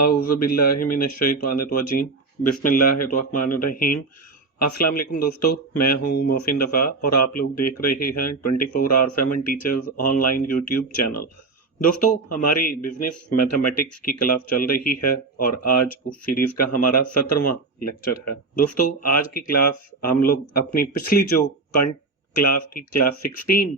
औज़ुबिल्लाहिमिनश्शैतानिर्रजीम बिस्मिल्लाहिर्रहमानिर्रहीम। अस्सलाम वालेकुम दोस्तों, मैं हूं मोहसिन दफ़ा और आप लोग देख रहे हैं 24/7 टीचर्स ऑनलाइन यूट्यूब चैनल। दोस्तों, हमारी बिजनेस मैथमेटिक्स की क्लास चल रही है और आज उस सीरीज का हमारा 17वां लेक्चर है। दोस्तों, आज की क्लास हम लोग अपनी पिछली जो क्लास थी, क्लास 16,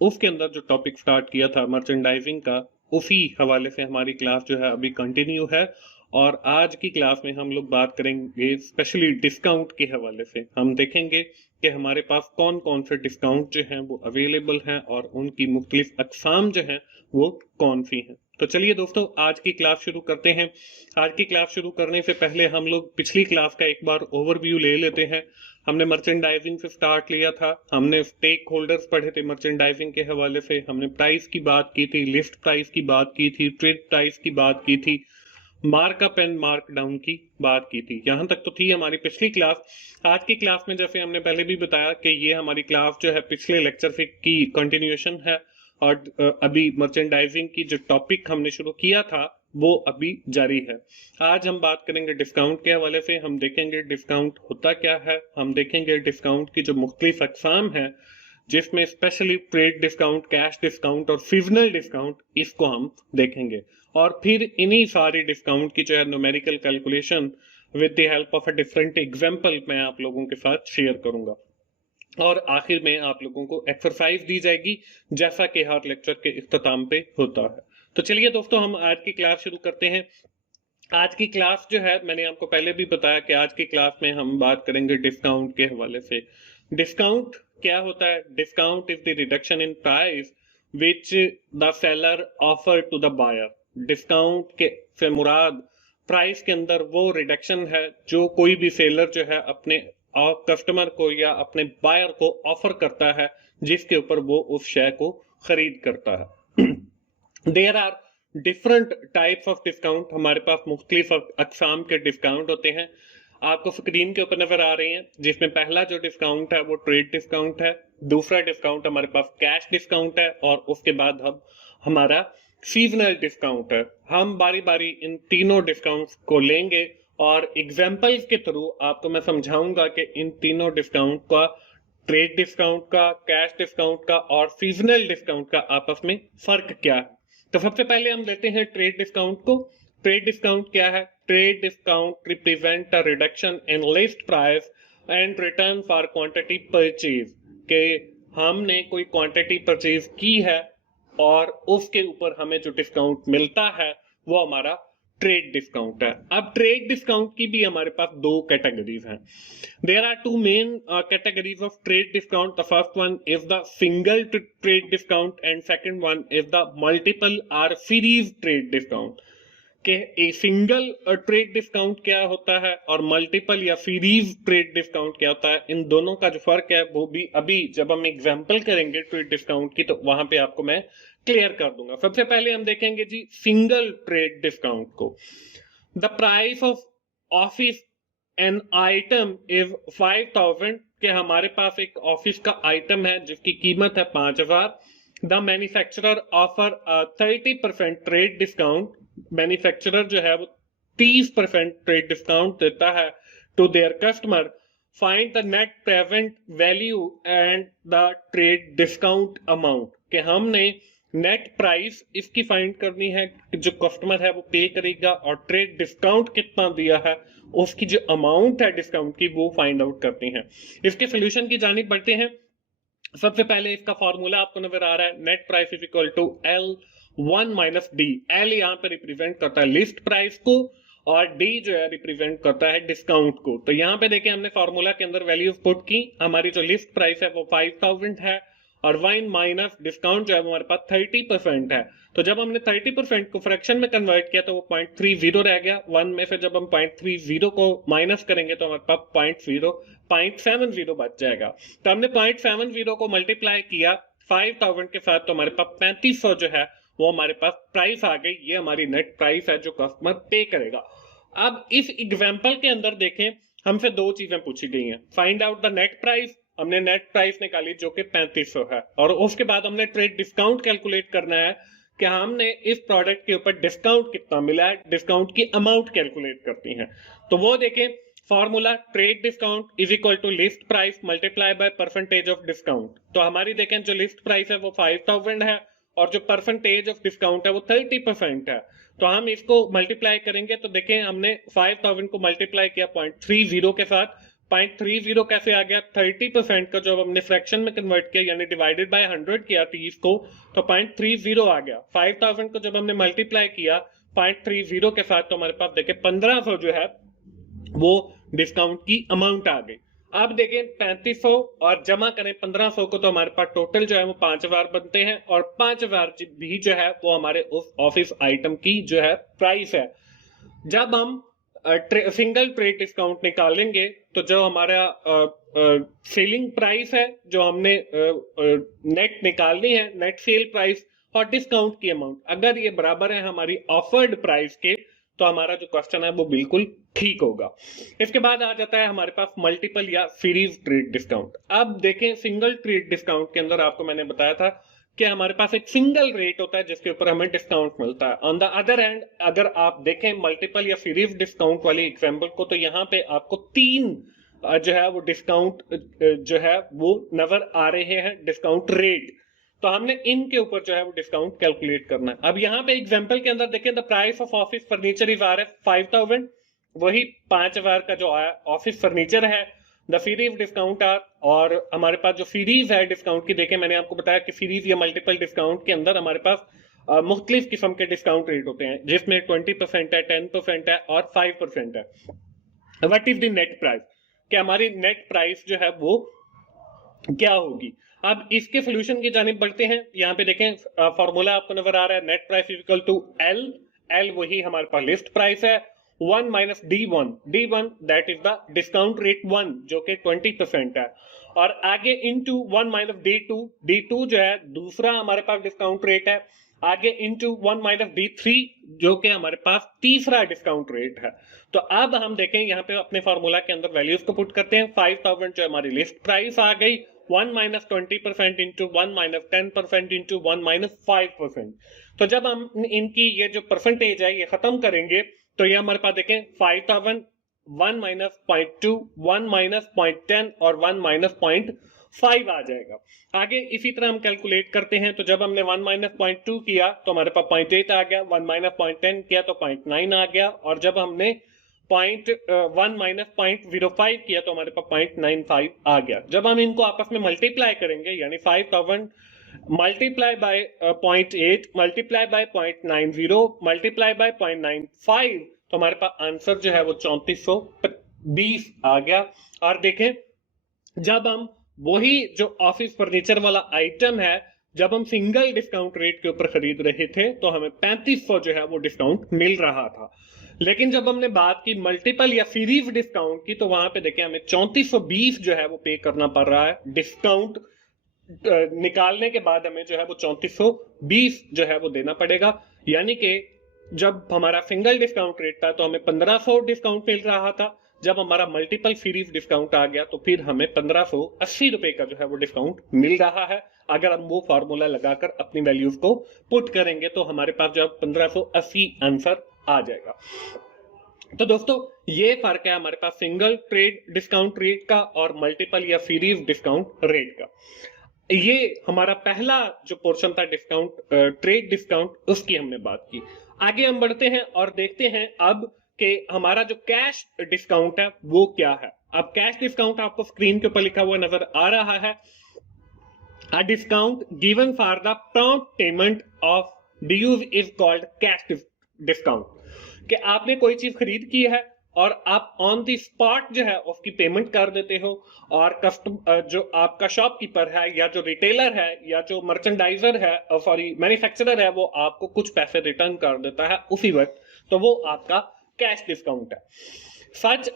उसके अंदर जो टॉपिक स्टार्ट किया था मर्चेंडाइजिंग का, उसी हवाले से हमारी क्लास जो है अभी कंटिन्यू है। और आज की क्लास में हम लोग बात करेंगे स्पेशली डिस्काउंट के हवाले से। हम देखेंगे कि हमारे पास कौन कौन से डिस्काउंट जो हैं वो अवेलेबल हैं और उनकी मुख्तलिफ अकसाम जो हैं वो कौन सी हैं। तो चलिए दोस्तों, आज की क्लास शुरू करते हैं। आज की क्लास शुरू करने से पहले हम लोग पिछली क्लास का एक बार ओवरव्यू ले लेते हैं। हमने मर्चेंडाइजिंग से स्टार्ट लिया था, हमने स्टेक होल्डर्स पढ़े थे मर्चेंडाइजिंग के हवाले से, हमने प्राइस की बात की थी, लिस्ट प्राइस की बात की थी, ट्रेड प्राइस की बात की थी, मार्कअप एंड मार्क डाउन की बात की थी। यहां तक तो थी हमारी पिछली क्लास। आज की क्लास में जैसे हमने पहले भी बताया कि ये हमारी क्लास जो है पिछले लेक्चर से की कंटिन्यूएशन है और अभी मर्चेंडाइजिंग की जो टॉपिक हमने शुरू किया था वो अभी जारी है। आज हम बात करेंगे डिस्काउंट के हवाले से। हम देखेंगे डिस्काउंट होता क्या है, हम देखेंगे डिस्काउंट की जो मुख्तलिफ अकसाम है, जिसमें specially trade discount, cash discount और सीजनल डिस्काउंट, इसको हम देखेंगे। और फिर इन्हीं सारी डिस्काउंट की जो है numerical calculation with the help of a different example मैं आप लोगों के साथ शेयर करूंगा। और आखिर में आप लोगों को एक्सरसाइज दी जाएगी, जैसा कि हर लेक्चर के इख्तिताम पे होता है। तो चलिए दोस्तों, हम आज की क्लास शुरू करते हैं। आज की क्लास जो है, मैंने आपको पहले भी बताया कि आज की क्लास में हम बात करेंगे डिस्काउंट के हवाले से। डिस्काउंट क्या होता है? Discount is the reduction in price which the seller offer to the buyer. Discount के से मुराद प्राइस के अंदर वो रिडक्शन है जो कोई भी सेलर जो है अपने कस्टमर को या अपने बायर को ऑफर करता है, जिसके ऊपर वो उस शेयर को खरीद करता है। There are different types of discount. हमारे पास मुख्तलिफ अकसाम के डिस्काउंट होते हैं, आपको स्क्रीन के ऊपर नजर आ रहे हैं। जिसमें पहला जो डिस्काउंट है वो ट्रेड डिस्काउंट है, दूसरा डिस्काउंट हमारे पास कैश डिस्काउंट है और उसके बाद हम हमारा सीजनल डिस्काउंट है। हम बारी बारी इन तीनों डिस्काउंट्स को लेंगे और एग्जांपल्स के थ्रू आपको मैं समझाऊंगा कि इन तीनों डिस्काउंट का, ट्रेड डिस्काउंट का, कैश डिस्काउंट का और सीजनल डिस्काउंट का आपस में फर्क क्या है। तो सबसे पहले हम लेते हैं ट्रेड डिस्काउंट को। ट्रेड डिस्काउंट क्या है? Trade discount represent a reduction in list price and return for quantity purchase. के हमने कोई क्वांटिटी परचेज की है और उसके ऊपर हमें जो डिस्काउंट मिलता है वो हमारा ट्रेड डिस्काउंट है। अब ट्रेड डिस्काउंट की भी हमारे पास दो कैटेगरीज हैं। There are two main categories of trade discount. The first one is the single trade discount and second one is the multiple or series trade discount. कि एक single trade discount क्या होता है और मल्टीपल या series trade discount क्या होता है, इन दोनों का जो फर्क है वो भी अभी जब हम एग्जांपल करेंगे ट्रेड डिस्काउंट की तो वहां पे आपको मैं क्लियर कर दूंगा। सबसे पहले हम देखेंगे जी सिंगल ट्रेड डिस्काउंट को। The price of office an item is 5000। के हमारे पास एक ऑफिस का आइटम है जिसकी कीमत है 5000। The manufacturer offer 30% trade discount. Manufacturer जो है वो 30% ट्रेड डिस्काउंट देता है to their customer. Find the net present value and the trade discount amount. के हमने नेट प्राइस इसकी फाइंड करनी है जो कस्टमर है वो पे करेगा, और ट्रेड डिस्काउंट कितना दिया है उसकी जो अमाउंट है डिस्काउंट की वो फाइंड आउट करनी है। इसके सोल्यूशन की जानिब बढ़ते हैं। सबसे पहले इसका फॉर्मूला आपको नजर आ रहा है, net price is equal to L1 minus D. L यहाँ पे रिप्रेजेंट करता है लिस्ट प्राइस को और डी जो है रिप्रेजेंट करता है डिस्काउंट को। तो यहाँ पे देखिए हमने फॉर्मूला के अंदर वैल्यूज पुट की। हमारी जो लिस्ट प्राइस है वो 5000 है और 1 माइनस डिस्काउंट जो है वो हमारे पास 30% है। तो जब हमने 30% को फ्रैक्शन में कन्वर्ट किया तो वो 0.30 रह गया। 1 में से जब हम 0.30 को माइनस करेंगे तो हमारे पास 0.70 बच जाएगा। तो हमने 0.70 को मल्टीप्लाई किया 5000 के साथ तो हमारे पास 3500 जो है वो हमारे पास प्राइस आ गई। ये हमारी नेट प्राइस है जो कस्टमर पे करेगा। अब इस एग्जांपल के अंदर देखें, हमसे दो चीजें पूछी गई हैं। Find out the net price, हमने नेट प्राइस निकाली जो कि 3500 है, और उसके बाद हमने ट्रेड डिस्काउंट कैलकुलेट करना है कि हमने इस प्रोडक्ट के ऊपर डिस्काउंट कितना मिला है, डिस्काउंट की अमाउंट कैलकुलेट करती हैं। तो वो देखें, formula trade discount is equal to list price multiply by percentage of discount. तो हमारी देखें जो लिस्ट प्राइस है वो 5000 है और जो परसेंटेज ऑफ डिस्काउंट है वो 30% है। तो हम इसको मल्टीप्लाई करेंगे तो देखें हमने 5000 को मल्टीप्लाई किया 0.30 के साथ। 0.30 कैसे आ गया, 30% का जब हमने फ्रैक्शन में कन्वर्ट किया यानी डिवाइडेड बाय 100 किया 30 को, तो 0.30 आ गया। 5000 को जब हमने मल्टीप्लाई किया 0.30 के साथ तो हमारे पास देखें 1500 जो है वो डिस्काउंट की अमाउंट आ गई। अब देखें 3500 और जमा करें 1500 को तो हमारे पास टोटल जो है वो 5000 बनते हैं और 5000 भी जो है वो हमारे उस ऑफिस आइटम की जो है प्राइस है। जब हम सिंगल ट्रेड डिस्काउंट निकालेंगे तो जो हमारा सेलिंग प्राइस है जो हमने नेट निकालनी है, नेट सेल प्राइस और डिस्काउंट की अमाउंट, अगर ये बराबर है हमारी ऑफर्ड प्राइस के तो हमारा जो क्वेश्चन है वो बिल्कुल ठीक होगा। इसके बाद आ जाता है हमारे पास मल्टीपल या सीरीज ट्रेड डिस्काउंट। अब देखें सिंगल ट्रेड डिस्काउंट के अंदर आपको मैंने बताया था कि हमारे पास एक सिंगल रेट होता है जिसके ऊपर हमें डिस्काउंट मिलता है। ऑन द अदर हैंड अगर आप देखें मल्टीपल या सीरीज डिस्काउंट वाली एग्जांपल को तो यहाँ पे आपको 3 जो है वो डिस्काउंट जो है वो नजर आ रहे हैं डिस्काउंट रेट। तो हमने इनके ऊपर जो है वो डिस्काउंट कैलकुलेट करना है। अब यहाँ पे एग्जांपल के अंदर देखें the price of office furniture is are 5000, वही 5000 का जो आया ऑफिस फर्नीचर है। द सीरीज डिस्काउंट आर, और हमारे पास जो सीरीज है डिस्काउंट की देखें मैंने आपको बताया कि सीरीज या मल्टीपल डिस्काउंट के अंदर हमारे पास मुख्तलिफ किस्म के डिस्काउंट रेट होते हैं जिसमें 20% है, 10% है और 5% है। What is the net price, कि हमारी नेट प्राइस जो है वो क्या होगी। अब इसके सोल्यूशन की जानिब बढ़ते हैं। यहाँ पे देखें फॉर्मूला आपको नजर आ रहा है, net price equal to L, L वही हमारे पास लिस्ट प्राइस है, 1 minus D1, D1 that is the discount rate 1 जो कि 20% है, और आगे इनटू 1 माइनस D2, D2 जो है दूसरा हमारे पास डिस्काउंट रेट है, आगे इनटू 1 माइनस D3 जो कि हमारे पास तीसरा डिस्काउंट रेट है। तो अब हम देखें यहाँ पे अपने फॉर्मूला के अंदर वैल्यूज को पुट करते हैं। 5000 जो हमारी लिस्ट प्राइस आ गई, 1 minus 20% into 1 minus 10% into 1 minus 5%। तो जब हम इनकी ये जो परसेंटेज है ये खत्म करेंगे तो ये हमारे पास देखें 5000, 1 माइनस 0.2, 1 माइनस 0.10 और 1 माइनस 0.5 आ जाएगा। आगे इसी तरह हम कैलकुलेट करते हैं। तो जब हमने 1 माइनस 0.2 किया तो हमारे पास 0.8 आ गया, 1 माइनस 0.10 किया तो 0.9 आ गया, और जब हमने 1 माइनस 0.05 किया तो हमारे पास 0.95 आ गया। जब हम इनको आपस में मल्टीप्लाई करेंगे यानी 5000 multiply by 0.8 multiply by 0.90 multiply by 0.95 तो हमारे पास आंसर जो है वो 3420 आ गया। और देखें जब हम वही जो ऑफिस फर्नीचर वाला आइटम है जब हम सिंगल डिस्काउंट रेट के ऊपर खरीद रहे थे तो हमें 3500 जो है वो डिस्काउंट मिल रहा था, लेकिन जब हमने बात की मल्टीपल या सीरीज डिस्काउंट की तो वहां पे देखें हमें 3420 जो है वो पे करना पड़ रहा है। डिस्काउंट निकालने के बाद हमें जो है वो 3420 जो है वो देना पड़ेगा, यानी कि जब हमारा सिंगल डिस्काउंट रेट था तो हमें 1500 डिस्काउंट मिल रहा था, जब हमारा मल्टीपल सीरीज डिस्काउंट आ गया तो फिर हमें 1580 रुपए का जो है वो डिस्काउंट मिल रहा है। अगर हम वो फार्मूला लगाकर अपनी वैल्यूज को पुट करेंगे तो हमारे पास जो 1580 आंसर आ जाएगा। तो दोस्तों ये फर्क है हमारे पास सिंगल ट्रेड डिस्काउंट रेट का और मल्टीपल या सीरीज डिस्काउंट रेट का। ये हमारा पहला जो पोर्शन था डिस्काउंट ट्रेड डिस्काउंट, उसकी हमने बात की। आगे हम बढ़ते हैं और देखते हैं अब कि हमारा जो कैश डिस्काउंट है वो क्या है। अब कैश डिस्काउंट आपको स्क्रीन के ऊपर लिखा हुआ नजर आ रहा है, a discount given for the prompt payment of dues is called cash discount. कि आपने कोई चीज खरीद की है और आप ऑन द स्पॉट जो है उसकी पेमेंट कर देते हो, और जो आपका शॉपकीपर है या जो रिटेलर है या जो मर्चेंडाइजर है सॉरी मैन्युफैक्चरर है वो आपको कुछ पैसे रिटर्न कर देता है उसी वक्त, तो वो आपका कैश डिस्काउंट है। Such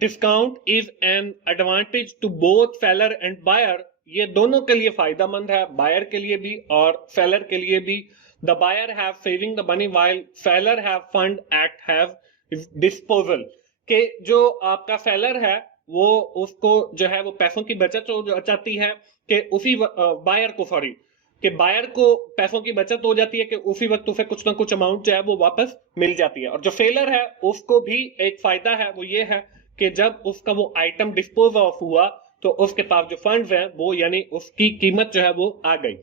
discount is an advantage to both seller and buyer, ये दोनों के लिए फायदेमंद है, बायर के लिए भी और सेलर के लिए भी। The buyer have saving the money while seller have fund at have disposal, के जो आपका सेलर है वो उसको जो है वो पैसों की बचत हो जाती है कि उसी बायर को सॉरी कि बायर को पैसों की बचत हो जाती है कि उसी वक्त उसे कुछ ना कुछ अमाउंट जो है वो वापस मिल जाती है, और जो सेलर है उसको भी एक फायदा है, वो ये है कि जब उसका वो आइटम डिस्पोज ऑफ हुआ तो उसके पास जो फंड्स हैं वो यानी उसकी कीमत जो है वो आ गई।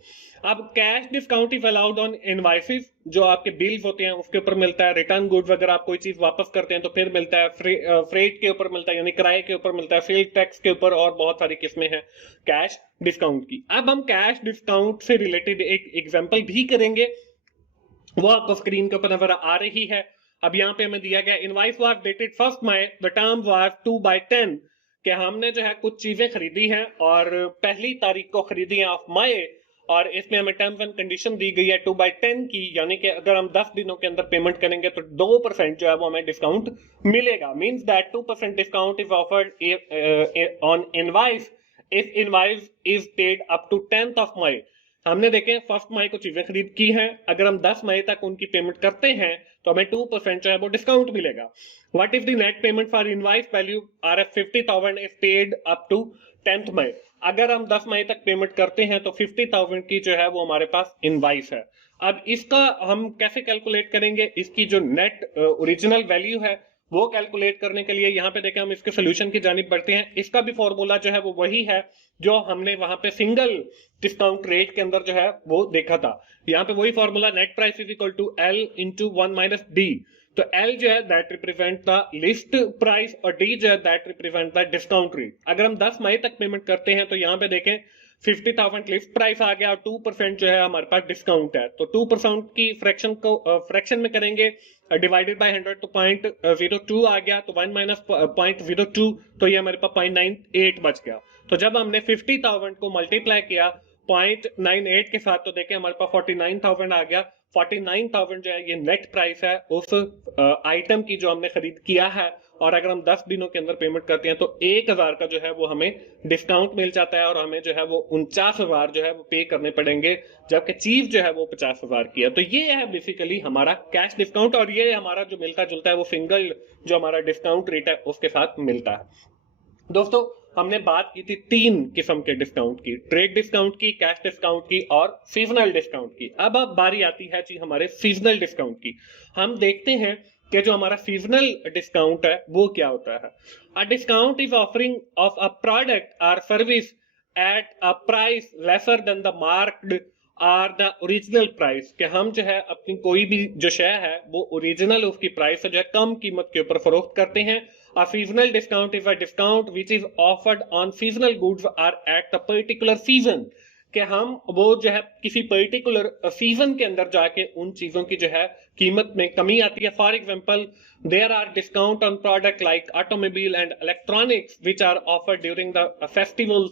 अब cash discount is allowed on invoices, जो आपके बिल्स होते हैं उसके ऊपर मिलता है। रिटर्न गुड्स अगर आप कोई चीज वापस करते हैं तो फिर मिलता है। फ्रेट के ऊपर मिलता है यानी किराए के ऊपर मिलता है, सेल टैक्स के ऊपर, और बहुत सारी किस्में हैं कैश डिस्काउंट की। अब हम कैश डिस्काउंट से रिलेटेड एक एग्जांपल भी करेंगे, वो आपको स्क्रीन के ऊपर नजर आ रही है। अब यहाँ पे हमें दिया गया invoice was dated 1 May, the term was 2/10, कि हमने जो है कुछ चीजें खरीदी हैं और 1 तारीख को खरीदी है ऑफ मई, और इसमें हमें टर्म्स एंड कंडीशन दी गई है 2/10 की, यानी कि अगर हम 10 दिनों के अंदर पेमेंट करेंगे तो 2% जो है वो हमें डिस्काउंट मिलेगा। Means that 2% discount is offered on invoice if invoice is paid up to 10th of May. हमने देखें 1 मई को चीजें खरीद की हैं, अगर हम 10 मई तक उनकी पेमेंट करते हैं तो हमें 2% जो है वो डिस्काउंट मिलेगा। What if the net payment for invoice value are 50,000 is paid up to 10th May. अगर हम 10 मई तक पेमेंट करते हैं तो 50,000 की जो है वो हमारे पास इनवाइस है। अब इसका हम कैसे कैलकुलेट करेंगे, इसकी जो नेट ओरिजिनल वैल्यू है वो कैलकुलेट करने के लिए यहाँ पे देखें हम इसके सोल्यूशन की जानिब बढ़ते हैं। इसका भी फॉर्मूला जो है वो वही है जो हमने वहां पे सिंगल डिस्काउंट रेट के अंदर जो है वो देखा था। यहाँ पे वही formula, net price is equal to L into 1 minus D. तो L जो है that represent the list price और D जो है that represent the discount rate. अगर हम 10 मई तक पेमेंट करते हैं तो यहाँ पे देखें 50,000 लिस्ट प्राइस आ गया और 2% जो है हमारे पास डिस्काउंट है, तो 2% की फ्रैक्शन को फ्रैक्शन में करेंगे डिवाइडेड बाय 100 तो 0.02 आ गया, तो 1 माइनस 0.02, तो ये हमारे पास 0.98 बच गया। तो जब हमने 50,000 को मल्टीप्लाई किया 0.98 के साथ तो देखें हमारे पास 49,000 आ गया। 49,000 जो है ये नेट प्राइस है उस आइटम की जो हमने खरीद किया है, और अगर हम 10 दिनों के अंदर पेमेंट करते हैं तो 1,000 का जो है वो हमें डिस्काउंट मिल जाता है, और हमें जो है वो 49,000 जो है वो पे करने पड़ेंगे, जबकि चीज जो है वो 50,000 की है। तो ये है बेसिकली हमारा कैश डिस्काउंट, और ये हमारा जो मिलता जुलता है वो सिंगल जो हमारा डिस्काउंट रेट है उसके साथ मिलता है। दोस्तों हमने बात की थी 3 किस्म के डिस्काउंट की, ट्रेड डिस्काउंट की, कैश डिस्काउंट की और सीजनल डिस्काउंट की। अब बारी आती है जी हमारे सीजनल डिस्काउंट की। हम देखते हैं कि जो हमारा सीजनल डिस्काउंट है वो क्या होता है। A discount is offering of a product और service at a price lesser than the marked or the original price, कि हम जो है अपनी कोई भी जो शय है वो ओरिजिनल उसकी प्राइस से जो है कम कीमत के ऊपर फरोख्त करते हैं। A seasonal discount is a discount which is offered on seasonal goods or at a particular season, कि हम वो जो है किसी पर्टिकुलर सीजन के अंदर जाके उन चीजों की जो है कीमत में कमी आती है। For example there are discount on product like automobile and electronics which are offered during the festival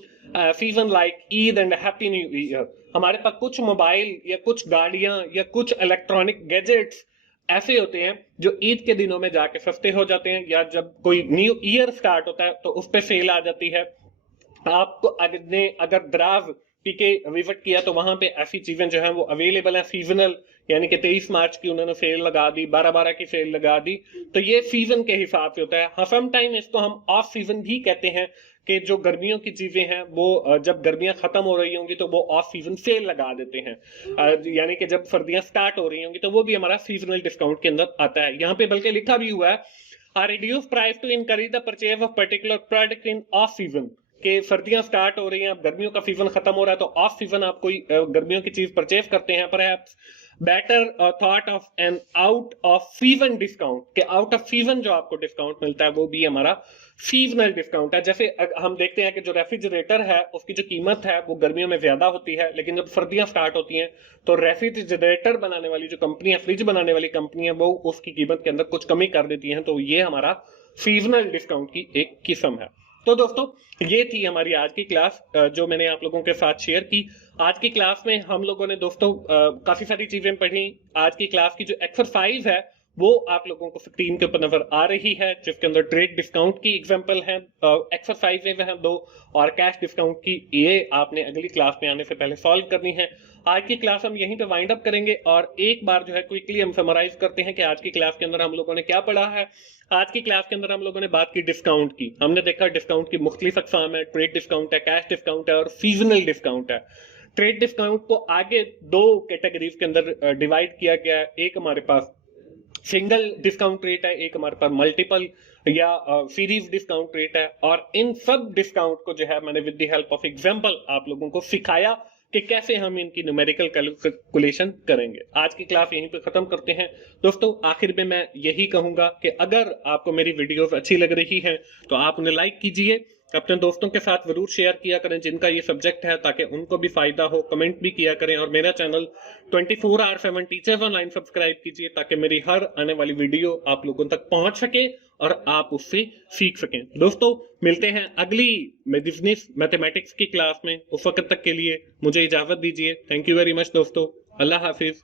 season like Eid and happy new year. हमारे पास कुछ मोबाइल या कुछ गाड़ियां या कुछ इलेक्ट्रॉनिक गैजेट्स ऐसे होते हैं जो ईद के दिनों में जाके सस्ते हो जाते हैं, या जब कोई न्यू ईयर स्टार्ट होता है तो उस पर सेल आ जाती है। आपको अगर द्राज पीके विजिट किया तो वहां पे ऐसी चीजें जो है वो अवेलेबल है सीजनल, यानी कि 23 मार्च की उन्होंने सेल लगा दी, 12/12 की सेल लगा दी, तो ये सीजन के हिसाब से होता है। हाँ सम टाइम इसको हम ऑफ सीजन भी कहते हैं, कि जो गर्मियों की चीजें हैं वो जब गर्मियां खत्म हो रही होंगी तो वो ऑफ सीजन सेल लगा देते हैं, यानी कि जब सर्दियां स्टार्ट हो रही होंगी तो वो भी हमारा सीजनल डिस्काउंट के अंदर आता है। यहाँ पे बल्कि लिखा भी हुआ है reduce price to encourage the purchase of particular product in off season, कि सर्दियां स्टार्ट हो रही हैं, गर्मियों का सीजन खत्म हो रहा है, तो ऑफ सीजन आप कोई गर्मियों की चीज परचेज करते हैं। Perhaps better thought of an out of season discount, कि आउट ऑफ सीजन जो आपको डिस्काउंट मिलता है वो भी हमारा सीजनल डिस्काउंट है। जैसे हम देखते हैं कि जो रेफ्रिजरेटर है उसकी जो कीमत है वो गर्मियों में ज्यादा होती है, लेकिन जब सर्दियां स्टार्ट होती हैं तो रेफ्रिजरेटर बनाने वाली जो कंपनी है, फ्रिज बनाने वाली कंपनी है, वो उसकी कीमत के अंदर कुछ कमी कर देती है। तो ये हमारा सीजनल डिस्काउंट की एक किस्म है। तो दोस्तों ये थी हमारी आज की क्लास जो मैंने आप लोगों के साथ शेयर की। आज की क्लास में हम लोगों ने दोस्तों काफी सारी चीजें पढ़ी। आज की क्लास की जो एक्सरसाइज है वो आप लोगों को स्क्रीन के ऊपर नजर आ रही है, जिसके अंदर ट्रेड डिस्काउंट की एग्जांपल है, एक्सरसाइजेज हैं 2, और कैश डिस्काउंट की ये आपने अगली क्लास में आने से पहले सॉल्व करनी है। आज की क्लास हम यहीं पे वाइंड अप करेंगे, और एक बार जो है क्विकली हम समराइज करते हैं कि आज की क्लास के अंदर हम लोगों ने क्या पढ़ा है। आज की क्लास के अंदर हम लोगों ने बात की डिस्काउंट की। हमने देखा डिस्काउंट की मुख्तलिफ अक़साम है, ट्रेड डिस्काउंट है, कैश डिस्काउंट है और सीजनल डिस्काउंट है। ट्रेड डिस्काउंट को आगे दो कैटेगरीज के अंदर डिवाइड किया गया है। एक हमारे पास सिंगल डिस्काउंट रेट है, एक हमारे पास मल्टीपल या सीरीज डिस्काउंट रेट है, और इन सब डिस्काउंट को जो है मैंने with the help of example आप लोगों को सिखाया कि कैसे हम इनकी न्यूमेरिकल कैलकुलेशन करेंगे। आज की क्लास यहीं पे खत्म करते हैं दोस्तों। आखिर में मैं यही कहूंगा कि अगर आपको मेरी वीडियोस अच्छी लग रही हैं तो आप उन्हें लाइक कीजिए, अपने दोस्तों के साथ जरूर शेयर किया करें जिनका ये सब्जेक्ट है, ताकि उनको भी फायदा हो। कमेंट भी किया करें, और मेरा channel 24R7 teachers online subscribe कीजिए ताकि मेरी हर आने वाली वीडियो आप लोगों तक पहुंच सके और आप उससे सीख सकें। दोस्तों मिलते हैं अगली बिजनेस मैथमेटिक्स की क्लास में। उस वक्त तक के लिए मुझे इजाजत दीजिए। थैंक यू वेरी मच दोस्तों। अल्लाह हाफिज।